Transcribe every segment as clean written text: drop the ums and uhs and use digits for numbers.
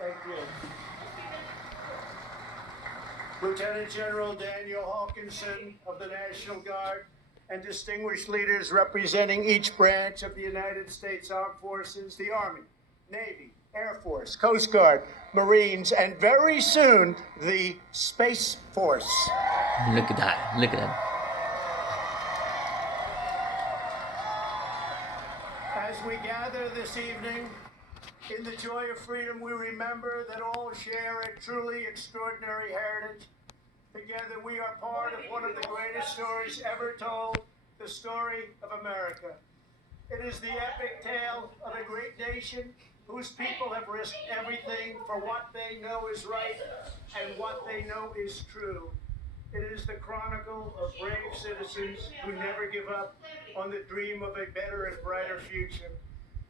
Thank you. Lieutenant General Daniel Hawkinson of the National Guard and distinguished leaders representing each branch of the United States Armed Forces, the Army, Navy, Air Force, Coast Guard, Marines, and very soon, the Space Force. Look at that. Look at that. As we gather this evening, in the joy of freedom, we remember that all share a truly extraordinary heritage. Together, we are part of one of the greatest stories ever told, the story of America. It is the epic tale of a great nation whose people have risked everything for what they know is right and what they know is true. It is the chronicle of brave citizens who never give up on the dream of a better and brighter future.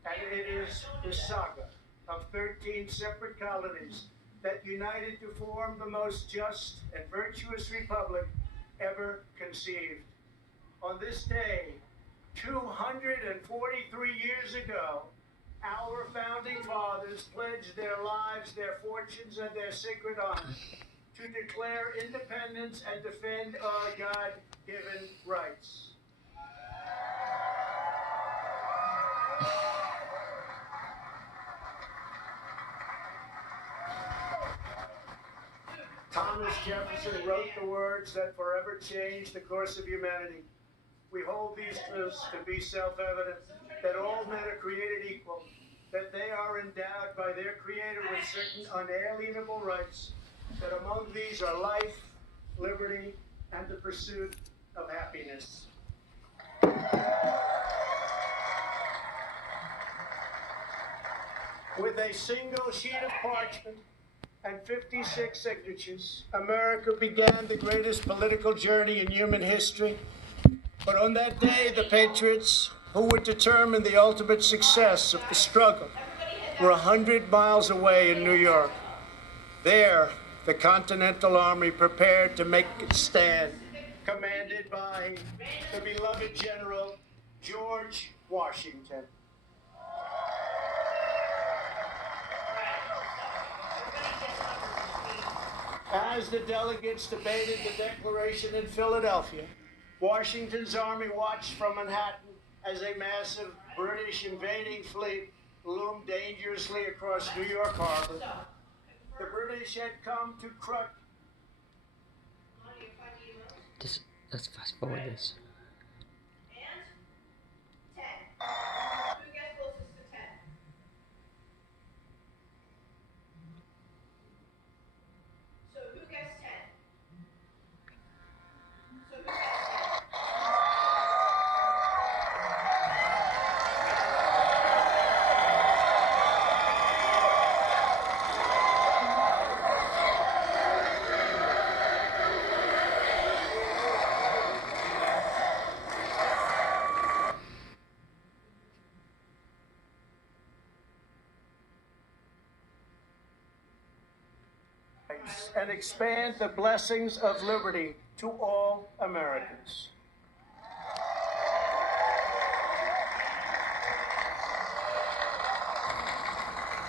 And it is the saga of 13 separate colonies that united to form the most just and virtuous republic ever conceived. On this day, 243 years ago, our founding fathers pledged their lives, their fortunes, and their sacred honor to declare independence and defend our God-given rights. Thomas Jefferson wrote the words that forever changed the course of humanity. We hold these truths to be self-evident, that all men are created equal, that they are endowed by their Creator with certain unalienable rights, that among these are life, liberty, and the pursuit of happiness. With a single sheet of parchment and 56 signatures, America began the greatest political journey in human history. But on that day, the patriots who would determine the ultimate success of the struggle were 100 miles away in New York. There, the Continental Army prepared to make its stand, commanded by the beloved General George Washington. As the delegates debated the Declaration in Philadelphia, Washington's army watched from Manhattan as a massive British invading fleet loomed dangerously across New York Harbor. The British had come to crush. Let's fast forward this. And expand the blessings of liberty to all Americans.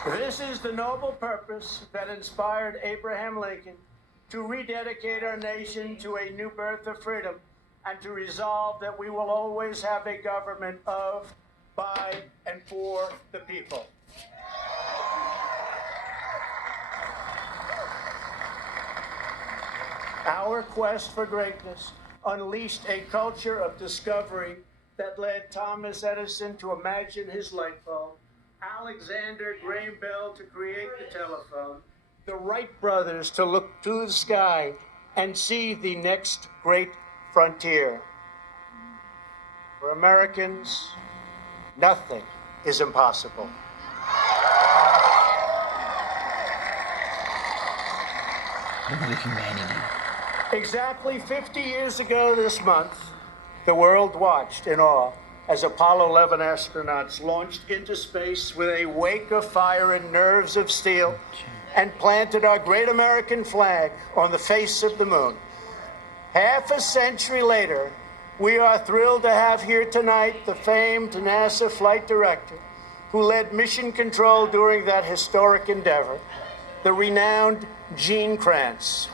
This is the noble purpose that inspired Abraham Lincoln to rededicate our nation to a new birth of freedom and to resolve that we will always have a government of, by, and for the people. Our quest for greatness unleashed a culture of discovery that led Thomas Edison to imagine his light bulb, Alexander Graham Bell to create the telephone, the Wright brothers to look to the sky and see the next great frontier. For Americans, nothing is impossible. Humanity. Exactly 50 years ago this month, the world watched in awe as Apollo 11 astronauts launched into space with a wake of fire and nerves of steel and planted our great American flag on the face of the moon. Half a century later, we are thrilled to have here tonight the famed NASA flight director who led mission control during that historic endeavor, the renowned Gene Kranz.